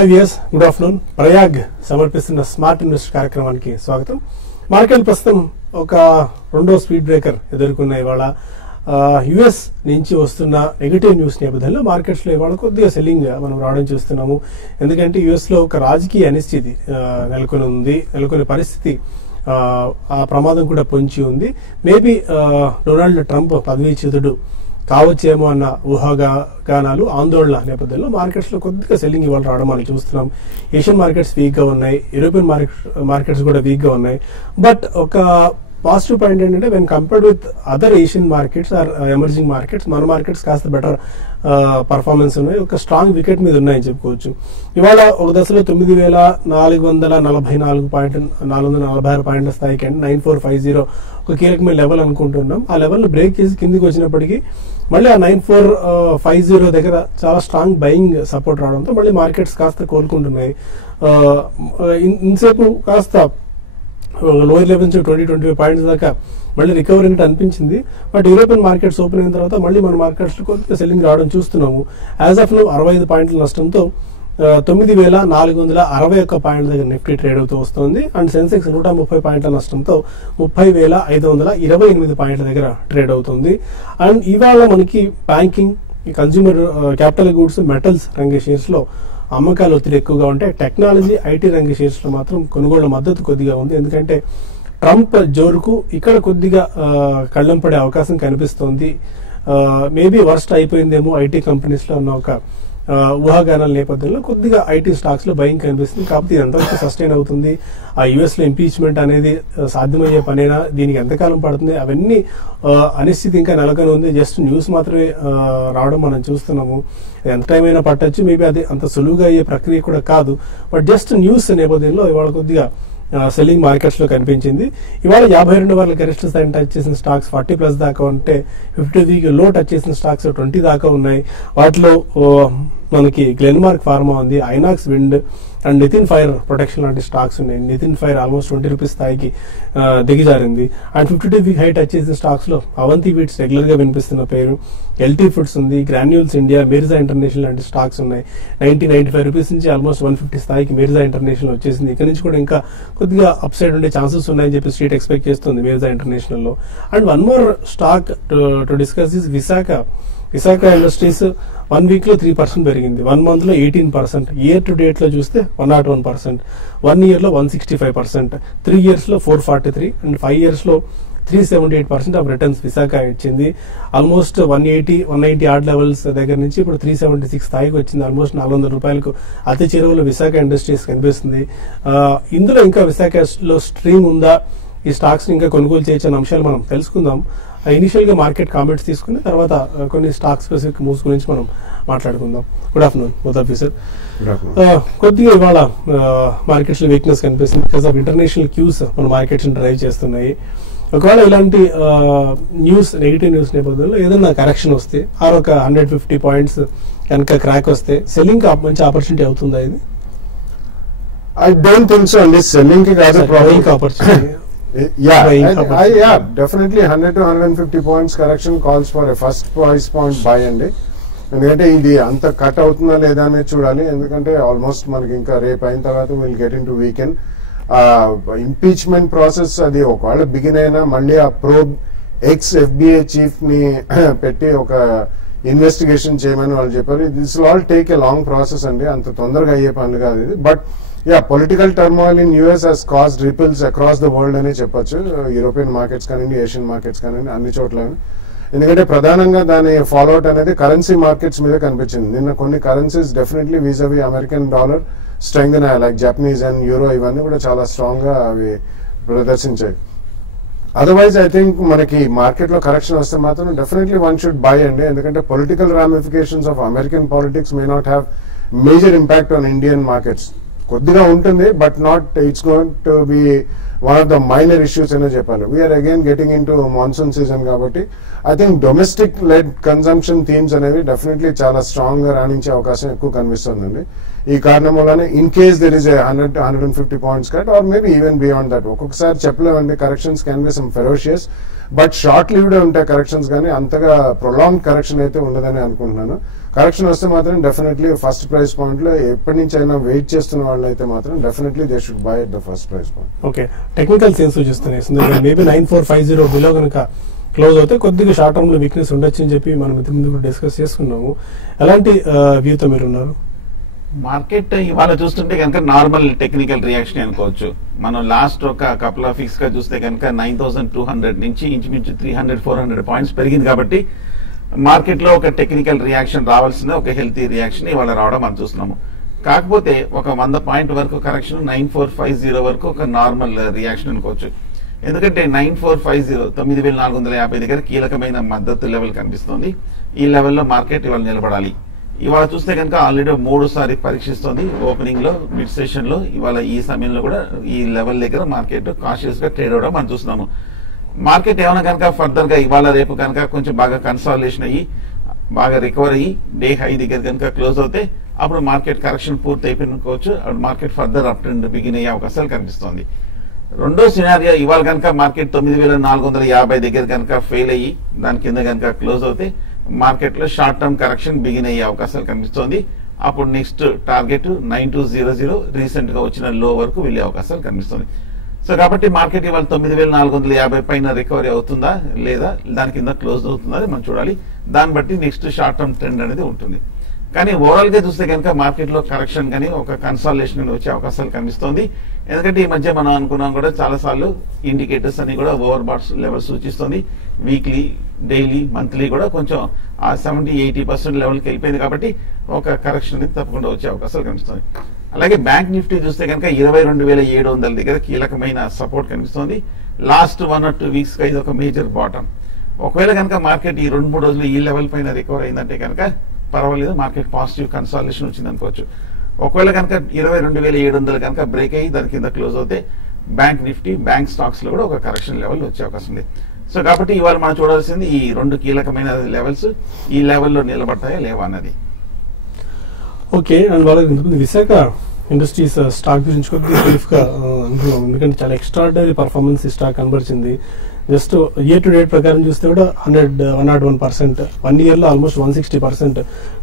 IVS good afternoon. Prayag సమర్పిస్తున్న smart invest కార్యక్రమానికి స్వాగతం. మార్కెట్ ప్రస్తుతం ఒక రెండో స్పీడ్ బ్రేకర్ ఎదుర్కొన్న ఇవాళ యుఎస్ నుంచి వస్తున్న నెగటివ్ న్యూస్ నేపథ్యంలో మార్కెట్స్ లో ఇవాళ కొద్దిగా సెల్లింగ్ మనం రావడం చూస్తున్నాము. ఎందుకంటే యుఎస్ లో ఒక రాజకీయ అనిశ్చితి నెలకొనే పరిస్థితి, ఆ ప్రమాదం కూడా పొంచి ఉంది. మేబీ డొనాల్డ్ ట్రంప్ పదవీచ్యుతుడు కావచ్చేమో అన్న ఊహాగానాలు, ఆందోళన నేపథ్యంలో మార్కెట్స్ లో కొద్దిగా సెల్లింగ్ ఇవాళ రావడం మనం చూస్తున్నాం. ఏషియన్ మార్కెట్స్ వీక్ గా ఉన్నాయి, యూరోపియన్ మార్కెట్స్ కూడా వీక్ గా ఉన్నాయి. బట్ ఒక పాజిటివ్ పాయింట్ ఏంటంటే when compared with other Asian markets or emerging markets, మన మార్కెట్స్ కాస్త బెటర్ పర్ఫార్మెన్స్ ఉన్నాయి, ఒక స్ట్రాంగ్ వికెట్ మీద ఉన్నాయని చెప్పుకోవచ్చు. ఇవాళ ఒక దశలో 9,446 పాయింట్ల స్థాయికి అంటే 9450 ఒక కీలకమైన లెవెల్ అనుకుంటున్నాం. ఆ లెవెల్ బ్రేక్ చేసి కిందికి వచ్చినప్పటికీ మళ్ళీ ఆ 9450 దగ్గర చాలా స్ట్రాంగ్ బయింగ్ సపోర్ట్ రావడంతో మళ్ళీ మార్కెట్స్ కాస్త కోలుకుంటున్నాయి. ఇంతసేపు కాస్త లోయర్ లెవెల్ నుంచి 20-25 పాయింట్స్ దాకా మళ్ళీ రికవరీ అంటే అనిపించింది. బట్ యూరోపియన్ మార్కెట్స్ ఓపెన్ అయిన తర్వాత మళ్ళీ మన మార్కెట్స్ లో కొద్దిగా సెల్లింగ్ రావడం చూస్తున్నాము. యాజ్ ఆఫ్ నౌ 65 పాయింట్ల నష్టంతో 9,461 పాయింట్ల దగ్గర నిఫ్టీ ట్రేడ్ అవుతూ వస్తుంది. అండ్ సెన్సెక్స్ 130 పాయింట్ల నష్టంతో 30,528 పాయింట్ల దగ్గర ట్రేడ్ అవుతుంది. అండ్ ఇవాళ మనకి banking, consumer capital goods, metals రంగ షేర్స్ లో అమ్మకాలు ఒత్తిడి ఎక్కువగా ఉంటాయి. టెక్నాలజీ, ఐటీ రంగ షేర్స్ లో మాత్రం కొనుగోళ్ల మద్దతు కొద్దిగా ఉంది. ఎందుకంటే ట్రంప్ జోరుకు ఇక్కడ కొద్దిగా కళ్ళం పడే అవకాశం కనిపిస్తోంది. మేబీ వర్స్ట్ అయిపోయిందేమో ఐటీ కంపెనీస్ లో ఉన్న ఒక ఊహాగానాల నేపథ్యంలో కొద్దిగా ఐటీ స్టాక్స్ లో భయం కనిపిస్తుంది. కాకపోతే ఇది ఎంతవరకు సస్టైన్ అవుతుంది, ఆ యుఎస్ లో ఇంపీచ్మెంట్ అనేది సాధ్యమయ్యే పనేనా, దీనికి ఎంతకాలం పడుతుంది, అవన్నీ అనిశ్చితి ఇంకా నెలకొని ఉంది. జస్ట్ న్యూస్ మాత్రమే రావడం మనం చూస్తున్నాము. ఎంత టైం అయినా పట్టొచ్చు, మేబీ అది అంత సులువుగా అయ్యే ప్రక్రియ కూడా కాదు. బట్ జస్ట్ న్యూస్ నేపథ్యంలో ఇవాళ కొద్దిగా సెల్లింగ్ మార్కెట్స్ లో కనిపించింది. ఇవాళ 52 వారాల గరిష్ట స్థాయిని టచ్ చేసిన స్టాక్స్ 40+ దాకా ఉంటే 50 వీక్ లో టచ్ చేసిన స్టాక్స్ 20 దాకా ఉన్నాయి. వాటిలో మనకి గ్లెన్మార్క్ ఫార్మా ఉంది, Inox wind and Nitin fire protection లాంటి స్టాక్స్ ఉన్నాయి. నితిన్ ఫైర్ ఆల్మోస్ట్ 20 రూపీస్ స్థాయికి దిగజారింది. అండ్ 52 వీక్ హై టచ్ చేసిన స్టాక్స్ లో అవంతి వీట్స్ రెగ్యులర్ గా వినిపిస్తున్న పేరు, ఎల్టీ ఫుడ్స్ ఉంది, గ్రాన్యూల్స్ ఇండియా, మిర్జా ఇంటర్నేషనల్ లాంటి స్టాక్స్ ఉన్నాయి. 90-95 రూపీస్ నుంచి ఆల్మోస్ట్ 150 స్థాయికి మిర్జా ఇంటర్నేషనల్ వచ్చేసింది. ఇక్కడ నుంచి కూడా ఇంకా కొద్దిగా అప్ సైడ్ ఉండే ఛాన్సెస్ ఉన్నాయని చెప్పి స్ట్రీట్ ఎక్స్పెక్ట్ చేస్తుంది మిర్జా ఇంటర్నేషనల్ లో. And one more stock to discuss is Visakha industries. 1 week లో 3% పెరిగింది, 1 మంత్ లో 18%, ఇయర్ టు డేట్ లో చూస్తే 101%, 1 ఇయర్ లో 165%, 3 ఇయర్స్ లో 443 అండ్ 5 ఇయర్స్ లో 378% ఆఫ్ రిటర్న్స్ విశాఖ ఇచ్చింది. ఆల్మోస్ట్ 180-190 ఆర్డ్ లెవెల్స్ దగ్గర నుంచి ఇప్పుడు 376 స్థాయికి వచ్చింది. ఆల్మోస్ట్ 400 రూపాయలకు అతి చేరువలో విశాఖ ఇండస్ట్రీస్ కనిపిస్తుంది. ఇందులో ఇంకా విశాఖలో స్ట్రీమ్ ఉందా, ఈ స్టాక్స్ ఇంకా కొనుగోలు చేయొచ్చే అంశాలు మనం తెలుసుకుందాం. ఇనిషియల్ గా మార్కెట్ కామెంట్స్ తీసుకుని తర్వాత కొన్ని స్టాక్ స్పెసిఫిక్ మూవ్స్ గురించి మనం మాట్లాడుకుందాం. Good afternoon both of you sir. కొద్దిగా ఇవాళ మార్కెట్స్ లో వీక్నెస్ కనిపిస్తుంది బికాస్ ఆఫ్ ఇంటర్నేషనల్ క్యూస్ మన మార్కెట్స్ డ్రైవ్ చేస్తున్నాయి. ఒకవేళ ఇలాంటి నెగిటివ్ న్యూస్ నేపథ్యంలో ఏదైనా కరెక్షన్ వస్తే ఆర్ ఒక 150 పాయింట్స్ కనుక క్రాక్ వస్తే సెల్లింగ్ మంచి ఆపర్చునిటీ అవుతుందా ఇది? I don't think so అండి. సెల్లింగ్ కి కాదు, problem opportunity. Yeah, definitely 100 to 150 points correction calls for a first price point buy అండి. ఎందుకంటే ఇది అంత కట్ అవుతుందా లేదా అనేది చూడాలి. ఎందుకంటే ఆల్మోస్ట్ మనకి ఇంకా రేపు అయిన తర్వాత will get in to weekend. Impeachment process అది ఒకవేళ బిగిన్ అయినా మళ్ళీ ఆ ప్రోబ్ ఎక్స్-FBI చీఫ్ ని పెట్టి ఒక ఇన్వెస్టిగేషన్ చేయమని వాళ్ళు చెప్పారు. This will all take a long process అండి, అంత తొందరగా అయ్యే పనులు కాదు ఇది. But political turmoil in US has caused ripples across the world అనే చెప్పొచ్చు. యూరోపియన్ మార్కెట్స్ కానివ్వండి, ఏషియన్ మార్కెట్స్ కానివ్వండి, అన్ని చోట్ల. ఎందుకంటే ప్రధానంగా దాని ఫాలోఅవుట్ అనేది కరెన్సీ మార్కెట్స్ మీద కనిపించింది. నిన్న కొన్ని currencies definitely vis-a-vis American dollar strength అయ్యాయి, లైక్ జపనీస్ అండ్ యూరో, ఇవన్నీ కూడా చాలా స్ట్రాంగ్ గా అవి ప్రదర్శించాయి. అదర్వైజ్ ఐ థింక్ మనకి మార్కెట్ లో కరెక్షన్ వస్తే మాత్రం డెఫినెట్లీ వన్ షుడ్ బై అండి. ఎందుకంటే political ramifications of American politics may not have major impact on Indian markets. కొద్దిగా ఉంటుంది, but not it's going to be one of the minor issues అనే చెప్పాలి. We are again getting in to monsoon season కాబట్టి I think domestic led consumption themes అనేవి definitely చాలా strong గా రాణించే అవకాశం ఎక్కువ కనిపిస్తుందండి. ఈ కారణం వల్లనే in case there is 100 to 150 points cut or maybe even beyond that. ఒక్కొక్కసారి చెప్పలేమండి, corrections can be some ferocious. But short lived ఉంటాయి కరెక్షన్స్, కానీ అంతగా ప్రొలాంగ్ కరెక్షన్ అయితే ఉండదని అనుకుంటున్నాను. కరెక్షన్ వస్తే మాత్రం డెఫినెట్లీ ఫస్ట్ ప్రైస్ పాయింట్ లో ఎప్పటి నుంచి అయినా వెయిట్ చేస్తున్న వాళ్ళు అయితే మాత్రం definitely they should buy at the first price point. Okay, technicals ఏం సూచిస్తున్నాయి? మేబీ 9450 బిలో కనుక క్లోజ్ అవుతే కొద్దిగా షార్ట్ టర్మ్ లో వీక్నెస్ ఉండొచ్చు అని చెప్పి మనం ఇంతకు ముందు డిస్కస్ చేసుకున్నాము. ఎలాంటి వ్యూతో మీరు ఉన్నారు? మార్కెట్ ఇవాళ చూస్తుంటే కనుక నార్మల్ టెక్నికల్ రియాక్షన్ అనుకోవచ్చు. మనం లాస్ట్ ఒక కపుల్ ఆఫ్ వీక్స్ గా చూస్తే కనుక 9200 నుంచి ఇంచుమించు 300-400 పాయింట్స్ పెరిగింది. కాబట్టి మార్కెట్ లో ఒక టెక్నికల్ రియాక్షన్ రావాల్సిందే, ఒక హెల్తీ రియాక్షన్ ఇవాళ రావడం మనం చూస్తున్నాము. కాకపోతే ఒక 100 పాయింట్ వరకు కరెక్షన్ 9450 వరకు ఒక నార్మల్ రియాక్షన్ అనుకోవచ్చు. ఎందుకంటే 9450 9450 దగ్గర కీలకమైన మద్దతు లెవెల్ కనిపిస్తుంది. ఈ లెవెల్లో మార్కెట్ ఇవాళ నిలబడాలి. ఇవాళ చూస్తే కనుక ఆల్రెడీ 3 సారి పరీక్షిస్తుంది. ఓపెనింగ్ లో, మిడ్ సెషన్ లో, ఇవాళ ఈ సమయంలో కూడా ఈ లెవెల్ దగ్గర మార్కెట్ కాన్షియస్ గా ట్రేడ్ అవడం మనం చూస్తున్నాము. మార్కెట్ ఏమైనా కనుక ఫర్దర్ గా ఇవాళ రేపు కనుక కొంచెం బాగా కన్సాలిడేషన్ అయ్యి బాగా రికవర్ అయ్యి డే హై దగ్గర కనుక క్లోజ్ అవుతే అప్పుడు మార్కెట్ కరెక్షన్ పూర్తి అయిపోయినుకోవచ్చు. అప్పుడు market further up trend begin అయ్యే అవకాశాలు కనిపిస్తుంది. రెండో సినారియో ఇవాళ కనుక మార్కెట్ 9450 దగ్గర కనుక ఫెయిల్ అయ్యి దాని కింద కనుక క్లోజ్ అవుతే మార్కెట్ లో షార్ట్ టర్మ్ కరెక్షన్ బిగిన్ అయ్యే అవకాశాలు కనిపిస్తోంది. అప్పుడు నెక్స్ట్ టార్గెట్ 9200 రీసెంట్ గా వచ్చిన లో వరకు వెళ్లే అవకాశాలు కనిపిస్తుంది. సో కాబట్టి మార్కెట్ ఇవాళ 9450 పైన రికవరీ అవుతుందా లేదా దాని కింద క్లోజ్ అవుతుందా మనం చూడాలి. దాన్ని బట్టి నెక్స్ట్ షార్ట్ టర్మ్ ట్రెండ్ అనేది ఉంటుంది. కానీ ఓవరాల్ గా చూస్తే కనుక మార్కెట్ లో కరెక్షన్ కానీ ఒక కన్సాలిడేషన్ వచ్చే అవకాశాలు కనిపిస్తోంది. ఎందుకంటే ఈ మధ్య మనం అనుకున్నాం కూడా చాలా సార్లు ఇండికేటర్స్ అన్ని కూడా ఓవర్ బాట్స్ లెవెల్ సూచిస్తుంది. వీక్లీ, డైలీ, మంత్లీ కూడా కొంచెం ఆ 70-80% లెవెల్కి వెళ్ళిపోయింది. కాబట్టి ఒక కరెక్షన్ అనేది తప్పకుండా వచ్చే అవకాశాలు కనిపిస్తుంది. అలాగే బ్యాంక్ నిఫ్టీ చూస్తే కనుక 22,700 దగ్గర కీలకమైన సపోర్ట్ కనిపిస్తుంది. లాస్ట్ 1 or 2 వీక్స్ గా ఇది ఒక మేజర్ బాటమ్. ఒకవేళ కనుక మార్కెట్ ఈ 2-3 రోజులు ఈ లెవెల్ పైన రికవర్ అయిందంటే కనుక పర్వాలేదు, మార్కెట్ పాజిటివ్ కన్సాలిడేషన్ వచ్చింది అనుకోవచ్చు. ఒకవేళ కనుక 22,700 కనుక బ్రేక్ అయ్యి దాని కింద క్లోజ్ అవుతే బ్యాంక్ నిఫ్టీ, బ్యాంక్ స్టాక్స్ లో కూడా ఒక కరెక్షన్ లెవెల్ వచ్చే అవకాశం ఉంది. సో కాబట్టి ఇవాళ మనం చూడాల్సింది ఈ 2 కీలకమైన లెవెల్స్ ఈ లెవెల్లో నిలబడతాయా లేవా అన్నది. ఓకే, అండ్ వాళ్ళకి విశాఖ ఇండస్ట్రీస్ స్టాక్ గురించి కొద్దిగా బ్రీఫ్ గా అనుకున్నాం. ఎందుకంటే చాలా ఎక్స్ట్రాడినరీ పర్ఫార్మెన్స్ ఈ స్టాక్ కనబరిచింది. జస్ట్ ఇయర్ టు డేట్ ప్రకారం చూస్తే కూడా 101%, 1 year లో ఆల్మోస్ట్ 160%,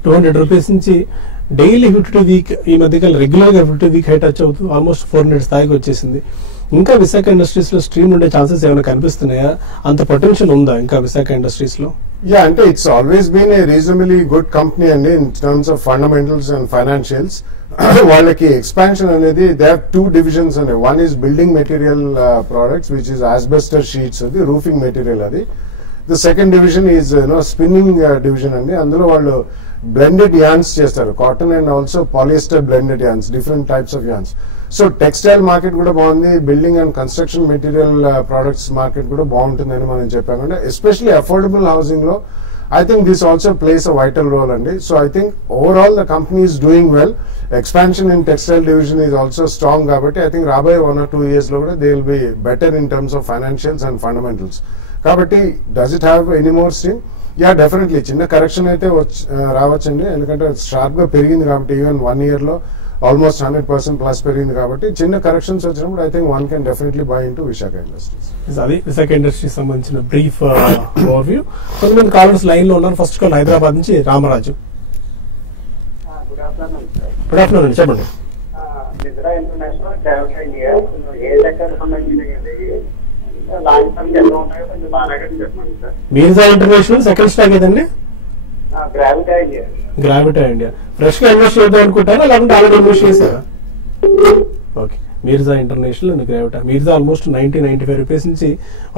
200 రూపీస్ నుంచి డైలీ 52 వీక్ ఈ మధ్యకాలం రెగ్యులర్ గా 52 వీక్ హై టచ్ అవుతూ ఆల్మోస్ట్ 400 స్థాయికి వచ్చేసింది. ఇంకా విశాఖ ఇండస్ట్రీస్ లో స్ట్రీమ్ ఉండే ఛాన్సెస్ ఏమైనా కనిపిస్తున్నాయా? అంత పొటెన్షియల్ ఉందా ఇంకా విశాఖ ఇండస్ట్రీస్ లో? యా, అంటే it's always been a reasonably good company అండి in terms of fundamentals and financials. వాళ్ళకి ఎక్స్పాన్షన్ అనేది దే హావ్ 2 divisions అండి. One is building material products which is asbestos sheets, అది రూఫింగ్ మెటీరియల్ అది. The second division is spinning division అండి. అందులో వాళ్ళు blended yarns చేస్తారు, cotton and also polyester blended yarns, different types of yarns. So textile market కూడా బాగుంది, building and construction material products market కూడా బాగుంటుందని మనం చెప్పామంటే ఎస్పెషలీ అఫోర్డబుల్ హౌసింగ్ లో I think this also plays a vital role అండి. So I think overall the company is doing well. Expansion in textile division is also strong కాబట్టి I think రాబోయే 1 or 2 years లో కూడా they will be better in terms of financials and fundamentals. కాబట్టి does it have any more stream? Yeah, definitely చిన్న correction అయితే రావచ్చండి. ఎందుకంటే sharp గా పెరిగింది కాబట్టి ఈవెన్ 1 year లో ఆల్మోస్ట్ 100% ప్లస్ పెరిగింది కాబట్టి చిన్న కరెక్షన్స్ వచ్చినప్పుడు I think one can definitely by into Visakha industries. అది విశాఖ ఇండస్ట్రీస్ సంబంధించిన బ్రీఫ్ ఓవర్వ్యూ. కొంతమంది కాలర్స్ లైన్ లో ఉన్నారు. ఫస్ట్ కాల్ హైదరాబాద్ నుంచి రామరాజు. గుడ్ ఆఫ్టర్నూన్, చెప్పండి. మీర్జా ఇంటర్నేషనల్ సెకండ్ స్టాక్ ఏదండి? Gravita India. ఫ్రెష్ గా ఇన్వెస్ట్ చేద్దాం అనుకుంటారా లేకుంటే ఆల్రెడీ ఇన్వెస్ట్ చేశారా? Okay, Mirza international and Gravita. Mirza almost 90-95 rupees నుంచి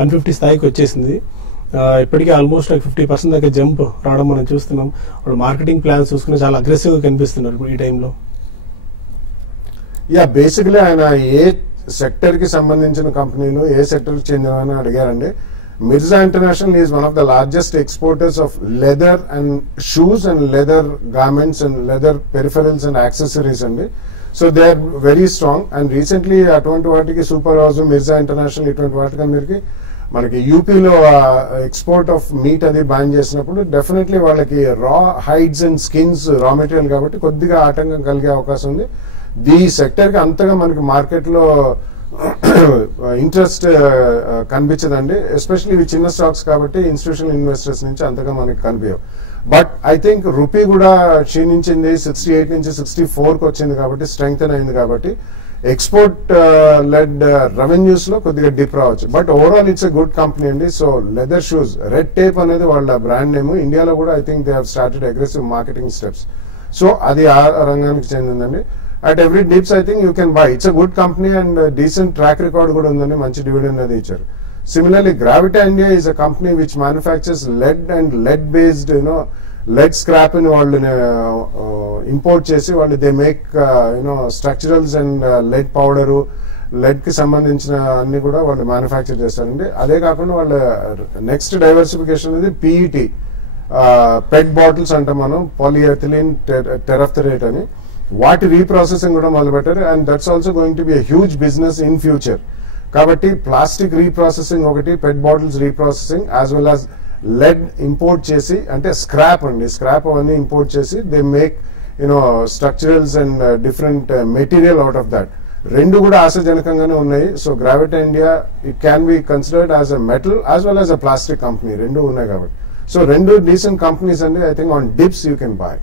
150 స్థాయికి వచ్చేసింది. ఇప్పటికీ ఆల్మోస్ట్ 50% దాకా జంప్ రావడం మనం చూస్తున్నాం. ఇప్పుడు మార్కెటింగ్ ప్లాన్స్ చూసుకుని చాలా అగ్రెసివ్ గా కనిపిస్తున్నారు ఇప్పుడు ఈ టైంలో. యా, బేసికలీ ఆయన ఏ సెక్టర్ కి సంబంధించిన కంపెనీలు ఏ సెక్టర్ కి చెందినవని అడిగారండి. Mirza International is one of the largest exporters of leather and shoes and leather garments and leather peripherals and accessories అండి. So they are very strong and recently అటువంటి వాటికి సూపర్ హౌస్, మిర్జా ఇంటర్నేషనల్ ఇటువంటి వాటికి అందరికి మనకి యూపీలో ఎక్స్పోర్ట్ ఆఫ్ మీట్ అది ban చేసినప్పుడు డెఫినెట్లీ వాళ్ళకి రా hides and skins raw material కాబట్టి కొద్దిగా ఆటంకం కలిగే అవకాశం ఉంది. ఈ సెక్టర్ కి అంతగా మనకి మార్కెట్ లో ఇంట్రెస్ట్ కనిపించదండి. ఎస్పెషల్లీ ఇవి చిన్న స్టాక్స్ కాబట్టి ఇన్స్టిట్యూషనల్ ఇన్వెస్టర్స్ నుంచి అంతగా మనకి కనిపించవు. బట్ ఐ థింక్ రూపీ కూడా క్షీణించింది, 68 నుంచి 64కి వచ్చింది కాబట్టి స్ట్రెంగ్త్ అయింది కాబట్టి ఎక్స్పోర్ట్ లెడ్ రెవెన్యూస్ లో కొద్దిగా డిప్ రావచ్చు. But overall it's a good company అండి. So leather shoes, red tape అనేది వాళ్ళ బ్రాండ్ నేమ్. ఇండియాలో కూడా I think they have started aggressive marketing steps. So అది ఆ రంగానికి చెందిందండి. At every dips I think you can buy. It's a good company and decent track record కూడా ఉందండి, మంచి డివిడెండ్ అది ఇచ్చారు. Similarly, Gravita India is a company which manufactures lead and lead-based, lead scrap in వాళ్ళు import చేసి వాళ్ళు they make structurals and lead powder, lead కి సంబంధించిన అన్ని కూడా వాళ్ళు మ్యానుఫ్యాక్చర్ చేస్తారండి. అదే కాకుండా వాళ్ళ నెక్స్ట్ డైవర్సిఫికేషన్ అనేది PET, పెట్ బాటిల్స్ అంటాం మనం, పాలిఎథిలిన్ టెరఫ్థరేట్ అని, వాటి రీప్రాసెసింగ్ కూడా మొదలు పెట్టారు. And that's also going to be a huge business in future. కాబట్టి ప్లాస్టిక్ రీప్రాసెసింగ్ ఒకటి, PET bottles reprocessing, as well as lead import చేసి, అంటే స్క్రాప్ అండి, స్క్రాప్ అవన్నీ ఇంపోర్ట్ చేసి they make structurals and different material out of that. రెండు కూడా ఆశాజనకంగానే ఉన్నాయి. So Gravita India it can be considered as a metal as well as a plastic company, రెండు ఉన్నాయి కాబట్టి. సో రెండు డీసెంట్ కంపెనీస్ అండి. I think on dips you can by.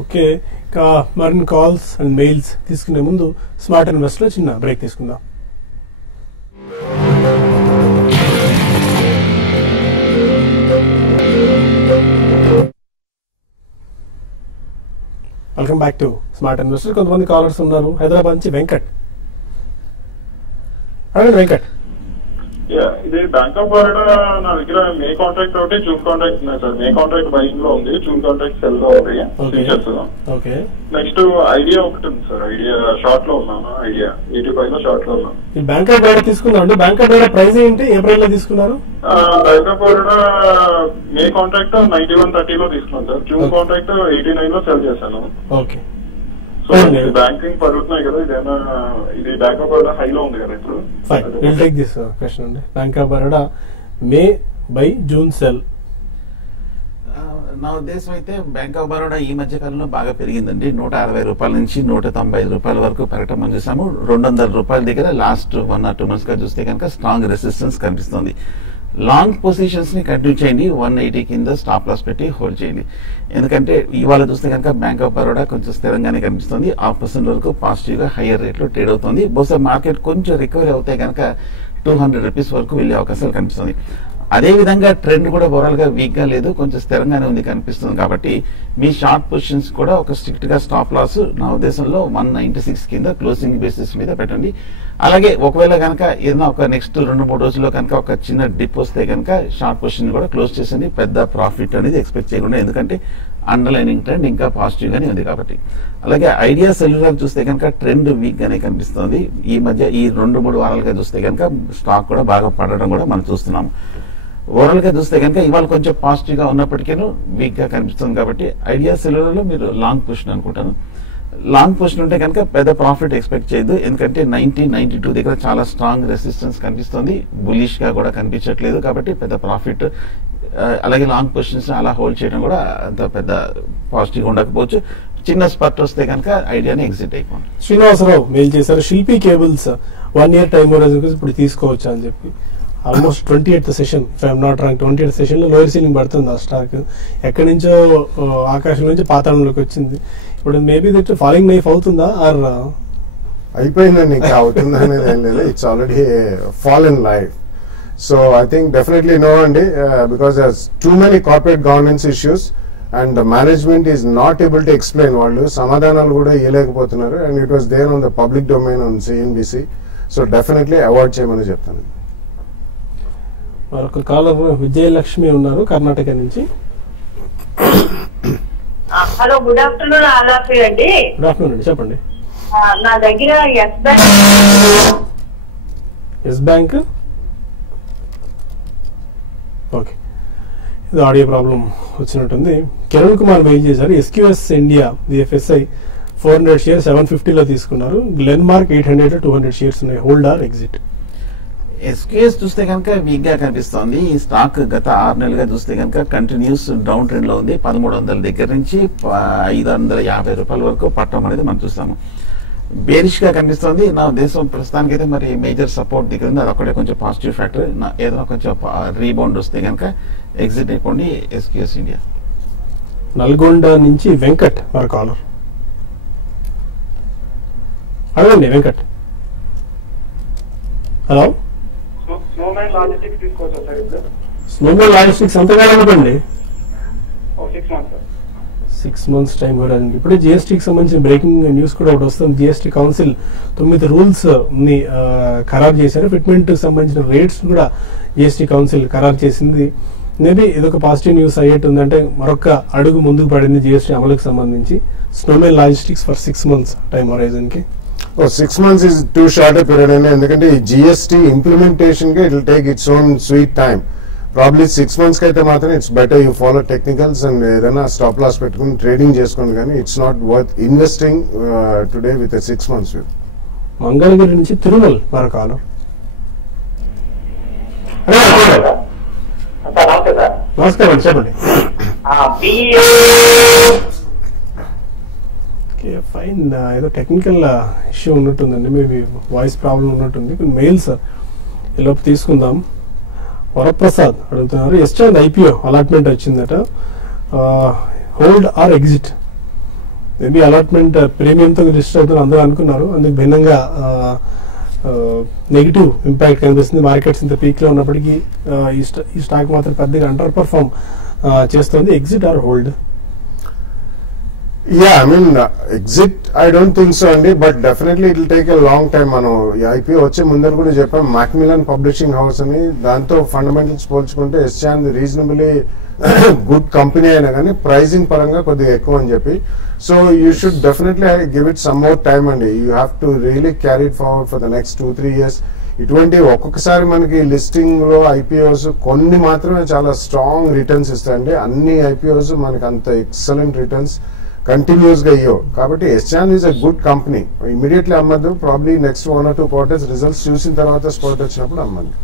Okay, ఇంకా మరిన్ని కాల్స్ అండ్ మెయిల్స్ తీసుకునే ముందు స్మార్ట్ ఇన్వెస్ట్ లో చిన్న బ్రేక్ తీసుకుందాం. Welcome back to smart investor. కొంతమంది కాలర్స్ ఉన్నారు. హైదరాబాద్ నుంచి వెంకట్. అడగండి వెంకట్. ఇది బ్యాంక్ ఆఫ్ బరోడా నా దగ్గర మే కాంట్రాక్ట్ ఒకటి, జూన్ కాంట్రాక్ట్ ఉన్నాయి సార్. మే కాంట్రాక్ట్ బయింగ్ లో ఉంది, జూన్ కాంట్రాక్ట్ సెల్ లో ఉంది. నెక్స్ట్ ఐడియా ఒకటి ఉంది సార్. ఐడియా షార్ట్ లో ఉన్నాను. ఐడియా 85 లో షార్ట్ లో ఉన్నాను. బ్యాంక్ ఆఫ్ బరోడా తీసుకున్నాను. బ్యాంక్ ఆఫ్ బరోడా ప్రైస్ ఏంటి? ఏప్రిల్ లో తీసుకున్నారు. Bank of Baroda May contract 9130 లో తీసుకున్నాను సార్. జూన్ కాంట్రాక్ట్ 89 లో సెల్ చేశాను. ఓకే, సో బ్యాంకింగ్ పరుగుతున్నాయి కదా, ఇదేనా ఇది బ్యాంక్ ఆఫ్ బరోడా హైలో ఉంది కదా ఇప్పుడు. Fine, will take this question అండి. Bank of Baroda may buy June sell. నా ఉద్దేశం అయితే బ్యాంక్ ఆఫ్ బరోడా ఈ మధ్య కాలంలో బాగా పెరిగిందండి. 160 రూపాయల నుంచి 195 రూపాయల వరకు పెరగటం మనం చూసాము. 200 రూపాయల దగ్గర లాస్ట్ 1 or 2 months గా చూస్తే కనుక స్ట్రాంగ్ రెసిస్టెన్స్ కనిపిస్తుంది. లాంగ్ పొజిషన్స్ ని కంటిన్యూ చేయండి. 180 కింద స్టాప్ లాస్ పెట్టి హోల్డ్ చేయండి. ఎందుకంటే ఇవాళ చూస్తే కనుక బ్యాంక్ ఆఫ్ బరోడా కొంచెం స్థిరంగానే కనిపిస్తుంది. 0.5% వరకు పాజిటివ్ గా హైయర్ రేట్ లో ట్రేడ్ అవుతుంది. బహుశా మార్కెట్ కొంచెం రికవరీ అవుతాయి కనుక 200 రూపీస్ వరకు వెళ్లే అవకాశాలు కనిపిస్తుంది. అదే విధంగా ట్రెండ్ కూడా ఓవరాల్ గా వీక్ గా లేదు, కొంచెం స్థిరంగానే ఉంది కనిపిస్తుంది. కాబట్టి మీ షార్ట్ పొజిషన్స్ కూడా ఒక స్ట్రిక్ట్ గా స్టాప్ లాస్ నా ఉద్దేశంలో 196 కింద క్లోజింగ్ బేసిస్ మీద పెట్టండి. అలాగే ఒకవేళ కనుక ఏదైనా ఒక నెక్స్ట్ 2-3 రోజుల్లో కనుక ఒక చిన్న డిప్ వస్తే కనుక షార్ట్ పొజిషన్ కూడా క్లోజ్ చేసింది. పెద్ద ప్రాఫిట్ అనేది ఎక్స్పెక్ట్ చేయకుండా, ఎందుకంటే అండర్లైనింగ్ ట్రెండ్ ఇంకా పాజిటివ్ గానే ఉంది కాబట్టి. అలాగే ఐడియా సెల్యులార్ చూస్తే కనుక ట్రెండ్ వీక్ గానే కనిపిస్తుంది. ఈ మధ్య ఈ 2-3 వారాలుగా చూస్తే కనుక స్టాక్ కూడా బాగా పడడం కూడా మనం చూస్తున్నాం. ఓవరాల్ గా చూస్తే కనుక ఇవాళ కొంచెం పాజిటివ్ గా ఉన్నప్పటికీ వీక్ గా కనిపిస్తుంది. కాబట్టి ఐడియా సెల్యులర్ లో మీరు లాంగ్ పొజిషన్ అనుకుంటాను. లాంగ్ పొజిషన్ ఉంటే కనుక పెద్ద ప్రాఫిట్ ఎక్స్పెక్ట్ చేయదు, ఎందుకంటే 90-92 దగ్గర చాలా స్ట్రాంగ్ రెసిస్టెన్స్ కనిపిస్తుంది. బులిష్ గా కూడా కనిపించట్లేదు కాబట్టి పెద్ద ప్రాఫిట్. అలాగే లాంగ్ పొజిషన్స్ అలా హోల్డ్ చేయడం కూడా అంత పెద్ద పాజిటివ్ గా ఉండకపోవచ్చు. చిన్న స్పర్ట్ వస్తే కనుక ఐడియాని ఎగ్జిట్ అయిపోయింది. శ్రీనివాసరావు మెయిల్ చేశారు. శిల్పీ కేబుల్స్ 1 year టైం ఇప్పుడు తీసుకోవచ్చు అని చెప్పి. Almost 28th session, if I'm not wrong, 28th session లో లోయర్ సీలింగ్ పడుతుంది ఆ స్టాక్. ఎక్కడి నుంచో ఆకాశం నుంచి పాతాళంలోకి వచ్చింది. ఇప్పుడు మేబీ దట్ ఫాలింగ్ నైఫ్ అవుతుందా ఆర్ అయిపోయిందండి? ఇంకా అవుతుందా అనేది ఏం లేదు. It's already fall in life. So I think definitely no అండి, because there's too many corporate governance issues and the management is not able to explain. వాళ్ళు సమాధానాలు కూడా ఇవ్వలేకపోతున్నారు. And it was there on the public domain on CNBC. So definitely avoid చేయమని చెప్తాను. మరొక caller Vijayalakshmi ఉన్నారు కర్ణాటక నుంచి. Hello, good afternoon all of you అండి. గుడ్ ఆఫ్టర్నూన్ అండి, చెప్పండి. నా దగ్గర ఎస్ బ్యాంక్. ఓకే, ఇది ఆడియో ప్రాబ్లం వచ్చినట్టుంది. కిరణ్ కుమార్ మెయిల్ చేశారు. SQS ఇండియా DFSI 400 shares 750 లో తీసుకున్నారు. గ్లెన్ మార్క్ 800-200 shares ఉన్నాయి. Hold or exit? ఎస్క్యూఎస్ చూస్తే కనుక వీక్ గా కనిపిస్తోంది. ఈ స్టాక్ గత 6 నెలలుగా చూస్తే కనుక కంటిన్యూస్ డౌన్ ట్రెండ్ లో ఉంది. 1300 దగ్గర నుంచి 550 రూపాయల వరకు పట్టడం అనేది మనం చూస్తాము. బేరిష్ గా కనిపిస్తుంది. నా ఉద్దేశం ప్రస్తుతానికి అయితే మరి మేజర్ సపోర్ట్ దగ్గర ఉంది, అది ఒక్కడే కొంచెం పాజిటివ్ ఫ్యాక్టర్. ఏదైనా కొంచెం రీబౌండ్ వస్తే కనుక ఎగ్జిట్ అయిపోండి ఎస్క్యూఎస్ ఇండియా. నల్గొండ నుంచి వెంకట్ వారి కాలర్. అడగండి వెంకట్. హలో, స్నోమ్యాన్ లాజిస్టిక్స్ తీసుకోవచ్చా సార్ ఇప్పుడు? స్నోమ్యాన్ లాజిస్టిక్స్ ఎంతకాలం ఉంటుంది? 6 months సార్. 6 months టైం కూడా అండి. ఇప్పుడే జిఎస్టీకి సంబంధించిన బ్రేకింగ్ న్యూస్ కూడా ఒకటి వస్తుంది. జిఎస్టీ కౌన్సిల్ 9 రూల్స్ ని ఖరారు చేశారు. ఫిట్మెంట్ సంబంధించిన రేట్స్ కూడా జిఎస్టీ కౌన్సిల్ ఖరారు చేసింది. మేబీ ఇదొక పాజిటివ్ న్యూస్ అయ్యేట్టుంది. అంటే మరొక అడుగు ముందుకు పడింది జిఎస్టీ అమలుకు సంబంధించి. Snowman logistics for 6 months time horizon కి. 6 months is too short a period అండి, ఎందుకంటే ఈ జిఎస్టీ ఇంప్లిమెంటేషన్ కి it will take its own sweet time. Probably 6 months కి అయితే మాత్రం it's better you follow technicals and ఏదైనా స్టాప్ లాస్ పెట్టుకుని ట్రేడింగ్ చేసుకోండి, కానీ it's not worth investing today with 6 months view. Mangalagiri నుంచి తిరుమల్ వారి కాలర్. నమస్కారం, చెప్పండి. ఫైన్, ఏదో టెక్నికల్ ఇష్యూ ఉన్నట్టుందండి, మేబీ వాయిస్ ప్రాబ్లం ఉన్నట్టుంది. మెయిల్స్ ఈలోపు తీసుకుందాం. వరప్రసాద్ అడుగుతున్నారు, ఎస్టాండ్ ఐపీఓ అలాట్మెంట్ వచ్చిందట, hold or exit. Maybe allotment ప్రీమియంతో రిజిస్టర్ అవుతుంది అందరూ అనుకున్నారు, అందుకు భిన్నంగా నెగిటివ్ ఇంపాక్ట్ కనిపిస్తుంది. మార్కెట్స్ ఇంత పీక్ లో ఉన్నప్పటికీ ఈ స్టాక్ మాత్రం పెద్దగా అండర్ పర్ఫార్మ్ చేస్తుంది. Exit or hold? Yeah, I mean, exit, I don't think so అండి, but definitely it will take a long time. మనం ఐపీఓ వచ్చే ముందర కూడా చెప్పాం, మ్యాక్మిలన్ పబ్లిషింగ్ హౌస్ అని, దాంతో ఫండమెంటల్స్ పోల్చుకుంటే ఎస్చాన్ రీజనబుల్లీ గుడ్ కంపెనీ అయినా కానీ ప్రైజింగ్ పరంగా కొద్దిగా ఎక్కువ అని చెప్పి. So you should definitely give it some more time అండి. You have to really carry it forward for the next 2-3 years. ఇటువంటి ఒక్కొక్కసారి మనకి లిస్టింగ్ లో ఐపీఓస్ కొన్ని మాత్రమే చాలా స్ట్రాంగ్ రిటర్న్స్ ఇస్తాయండి. అన్ని ఐపీఓస్ మనకి అంత ఎక్సలెంట్ రిటర్న్స్ కంటిన్యూస్ గా ఇయ్యో. కాబట్టి ఎస్చాన్ is a good company. Immediately అమ్మద్దు, probably next 1 or 2 quarters results చూసిన తర్వాత స్పాట్ వచ్చినప్పుడు అమ్మండి.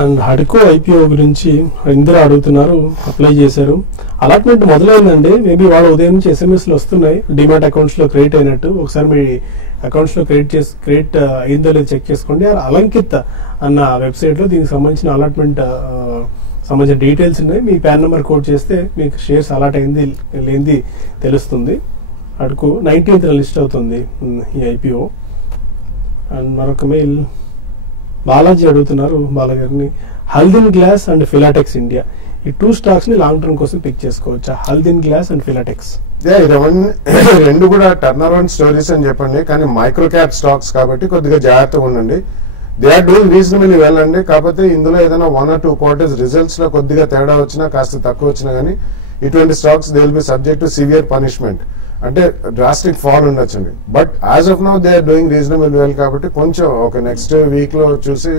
అండ్ హడ్కో ఐపీఓ గురించి ఇందరూ అడుగుతున్నారు, అప్లై చేశారు, అలాట్మెంట్ మొదలైందండి. మేబీ వాళ్ళ ఉదయం నుంచి ఎస్ఎంఎస్లు వస్తున్నాయి డిమాట్ అకౌంట్స్ లో క్రియేట్ అయినట్టు. ఒకసారి మీ అకౌంట్స్ లో క్రియేట్ అయిందో లేదో చెక్ చేసుకోండి. అలంకిత్ అన్న వెబ్సైట్ లో దీనికి సంబంధించిన అలాట్మెంట్ సంబంధించిన డీటెయిల్స్ ఉన్నాయి. మీ పాన్ నెంబర్ కోడ్ చేస్తే మీకు షేర్స్ అలాట్ అయింది లేనిది తెలుస్తుంది. అడుగు 19th లిస్ట్ అవుతుంది ఈ ఐపీఓ. అండ్ మరొక మెయిల్ బాలాజీ అడుగుతున్నారు బాలగారిని, హల్దిన్ గ్లాస్ అండ్ ఫిలాటెక్స్ ఇండియా, ఈ 2 స్టాక్స్ ని లాంగ్ టర్మ్ కోసం పిక్ చేసుకోవచ్చా? హల్దిన్ గ్లాస్ అండ్ ఫిలాటెక్స్ రెండు కూడా టర్న్ అరౌండ్ స్టోరీస్ అని చెప్పండి, కానీ మైక్రో క్యాప్ స్టాక్స్ కాబట్టి కొద్దిగా జాగ్రత్తగా ఉండండి. They are doing reasonably well అండి. కాకపోతే ఇందులో ఏదైనా 1 or 2 quarters రిజల్ట్స్ లో కొద్దిగా తేడా వచ్చినా, కాస్త తక్కువ వచ్చినా కానీ ఇటువంటి stocks they will be subject to severe punishment, అంటే డ్రాస్టిక్ ఫాల్ ఉండొచ్చండి. But as of now they are doing reasonable well కాబట్టి కొంచెం ఒక నెక్స్ట్ వీక్ లో చూసి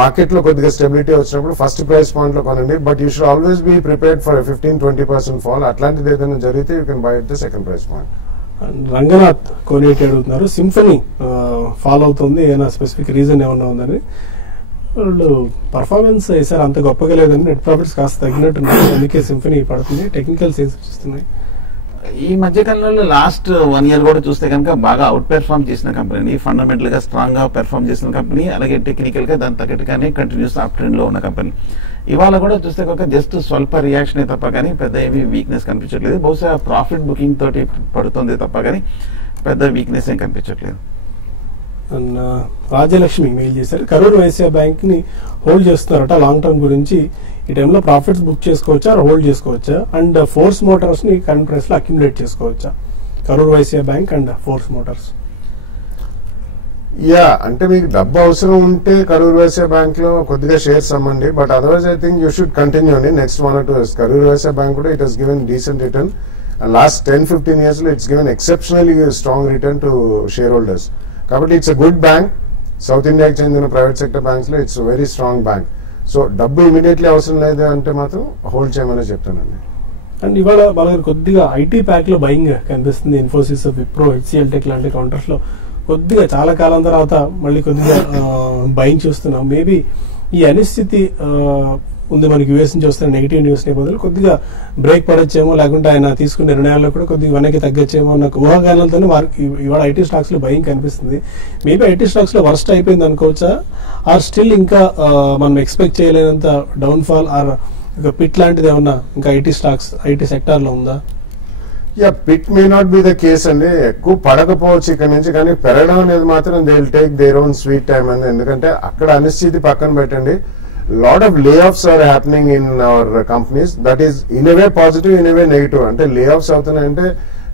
మార్కెట్ లో కొద్దిగా స్టెబిలిటీ వచ్చినప్పుడు ఫస్ట్ ప్రైస్ పాయింట్ లో కొనండి. But you should always be prepared for 15-20% fall. అట్లాంటిది ఏదైనా జరిగితే you can buy at the second price point. Ranganath Koneti అడుగుతున్నారు, సింఫనీ ఫాలో అవుతుంది, ఏదైనా స్పెసిఫిక్ రీజన్ ఏమన్నా ఉందని. వాళ్ళు పర్ఫార్మెన్స్ ఈసారి అంత గొప్పగా లేదని, నెట్ ప్రాఫిట్స్ కాస్త తగ్గినట్టున్నారు, అందుకే సింఫనీ పడుతుంది. టెక్నికల్ సేల్స్ చూస్తున్నాయి. ఈ మధ్య కాలంలో లాస్ట్ 1 year కూడా చూస్తే కనుక బాగా అవుట్ పెర్ఫార్మ్ చేసిన కంపెనీ, ఫండమెంటల్ గా స్ట్రాంగ్ గా పెర్ఫార్మ్ చేసిన కంపెనీ, అలాగే టెక్నికల్ గా దాని తగ్గట్టుగానే కంటిన్యూస్ అప్ ట్రెండ్ లో ఉన్న కంపెనీ. ఇవాళ కూడా చూస్తే కనుక జస్ట్ స్వల్ప రియాక్షన్ తప్ప కానీ పెద్ద ఏమీ వీక్నెస్ కనిపించట్లేదు. బహుశా ప్రాఫిట్ బుకింగ్ తోటి పడుతుంది తప్ప కానీ పెద్ద వీక్నెస్ ఏం కనిపించట్లేదు. రాజ్యలక్ష్మి మెయిల్ చేశారు, కరూర్ వైశ్య బ్యాంక్ ని హోల్డ్ చేస్తున్నారట లాంగ్ టర్మ్ గురించి, ఈ టైంలో ప్రాఫిట్స్ బుక్ చేసుకోవచ్చా, హోల్డ్ చేసుకోవచ్చా? అండ్ ఫోర్స్ మోటార్స్ ని కరెంట్ ప్రైస్ లో అక్యుములేట్ చేసుకోవచ్చా? Karur Vysya bank and Force Motors. Yeah, అంటే మీకు డబ్బు అవసరం ఉంటే కరూర్ వైశ్య బ్యాంక్ లో కొద్దిగా షేర్స్ అమ్మండి. But otherwise I think you should continue అండి next 1 or 2 years. Karur Vysya bank కూడా it has given decent return. Last 10-15 years లో it's given exceptionally strong return to shareholders. కాబట్టి it's a good bank. South ఇండియాకి చెందిన private sector banks లో it's very strong bank. So డబ్బు immediately అవసరం లేదు అంటే మాత్రం హోల్డ్ చేయమని చెప్తానండి. అండ్ ఇవాళ వాళ్ళ కొద్దిగా ఐటీ ప్యాక్ లో బయింగ్ కనిపిస్తుంది. ఇన్ఫోసిస్, విప్రో, హెచ్సిఎల్ టెక్ లాంటి కౌంటర్స్ లో కొద్దిగా చాలా కాలం తర్వాత మళ్ళీ కొద్దిగా బయింగ్ చూస్తున్నాం. మేబీ ఈ అనిశ్చితి ఉంది మనకి యూఎస్ నుంచి వస్తున్న నెగిటివ్ న్యూస్ నేపథ్యంలో కొద్దిగా బ్రేక్ పడొచ్చేమో, లేకుంటే ఆయన తీసుకునే నిర్ణయాల్లో కూడా కొద్దిగా వెనక్కి తగ్గొచ్చేమో అన్న ఊహాగానాలతోనే ఇవాళ ఐటీ స్టాక్స్ లో భయం కనిపిస్తుంది. మేబీ ఐటీ స్టాక్స్ లో వర్స్ట్ అయిపోయింది అనుకోవచ్చా, ఆర్ స్టిల్ ఇంకా మనం ఎక్స్పెక్ట్ చేయలేనంత డౌన్ ఫాల్ ఆర్ పిట్ లాంటిది ఏమన్నా ఇంకా ఐటీ సెక్టార్ లో ఉందా? Pit may not be the case అండి, ఎక్కువ పడకపోవచ్చు ఇక్కడ నుంచి, కానీ పెరగడం అనేది మాత్రం they will take their own sweet time అండి. ఎందుకంటే అక్కడ అనిశ్చితి పక్కన పెట్టండి, lot of layoffs are happening in our companies. That is in a way positive, in a way negative. అంటే లే ఆఫ్స్ అవుతున్నాయంటే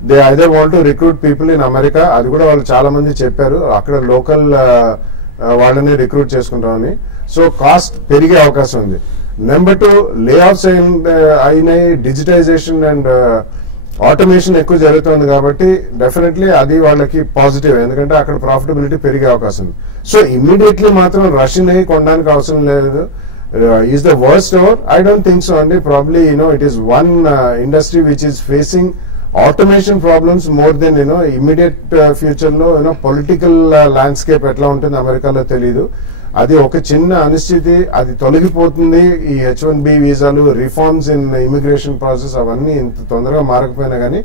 they either want to recruit people in America, అది కూడా వాళ్ళు చాలా మంది చెప్పారు, అక్కడ లోకల్ వాళ్ళని రిక్రూట్ చేసుకుంటామని. సో కాస్ట్ పెరిగే అవకాశం ఉంది. నెంబర్ 2, లే ఆఫ్స్ అయినాయి, డిజిటైజేషన్ అండ్ ఆటోమేషన్ ఎక్కువ జరుగుతుంది కాబట్టి డెఫినెట్లీ అది వాళ్ళకి పాజిటివ్, ఎందుకంటే అక్కడ ప్రాఫిటబిలిటీ పెరిగే అవకాశం ఉంది. సో ఇమ్మీడియట్లీ మాత్రం రష్యన్ అయ్యి కొనడానికి అవసరం లేదు. Is the worst over? I don't think so అండి. Probably it is one industry which is facing automation problems more than immediate future లో పొలిటికల్ ల్యాండ్స్కేప్ ఎట్లా ఉంటుంది అమెరికాలో తెలీదు. అది ఒక చిన్న అనిశ్చితి, అది తొలగిపోతుంది. ఈ H1B వీసాలు, రిఫార్మ్స్ ఇన్ ఇమిగ్రేషన్ ప్రాసెస్ అవన్నీ ఇంత తొందరగా మారకపోయినా కానీ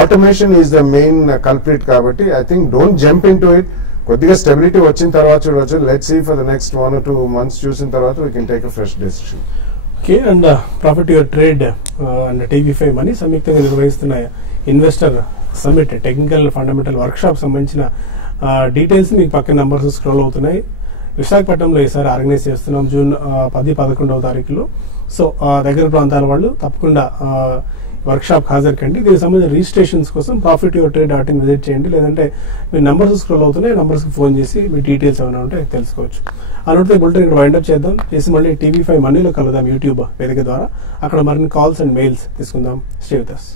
automation is the main culprit. కాబట్టి I think don't jump into it. కొద్దిగా స్టెబిలిటీ వచ్చిన తర్వాత చూడవచ్చు. Let's see for the next 1 or 2 months చూసిన తర్వాత we can take a fresh decision. Okay, and profit your trade and TV5 money సంయుక్తంగా నిర్వహిస్తున్న investor summit technical fundamental workshop సంబంధించిన details మీకు పక్కన నంబర్స్ స్క్రోల్ అవుతున్నాయి. విశాఖపట్నంలో ఈసారి ఆర్గనైజ్ చేస్తున్నాం జూన్ 10-11వ తారీఖులో. సో దగ్గర ప్రాంతాల వాళ్ళు తప్పకుండా వర్క్ షాప్ హాజరు కండి. దీనికి సంబంధించిన రిజిస్ట్రేషన్స్ కోసం profityourtrade.in విజిట్ చేయండి, లేదంటే మీ నంబర్స్ స్క్రోల్ అవుతున్నాయి, నంబర్స్కి ఫోన్ చేసి మీ డీటెయిల్స్ ఏమైనా ఉంటే తెలుసుకోవచ్చు. అనుకుంటే బులెటిన్ ఇక్కడ వైండప్ చేద్దాం, చేసి మళ్ళీ TV5 మనీలో కలుద్దాం యూట్యూబ్ వేదిక ద్వారా. అక్కడ మరిన్ని కాల్స్ అండ్ మెయిల్స్ తీసుకుందాం. Stay with us.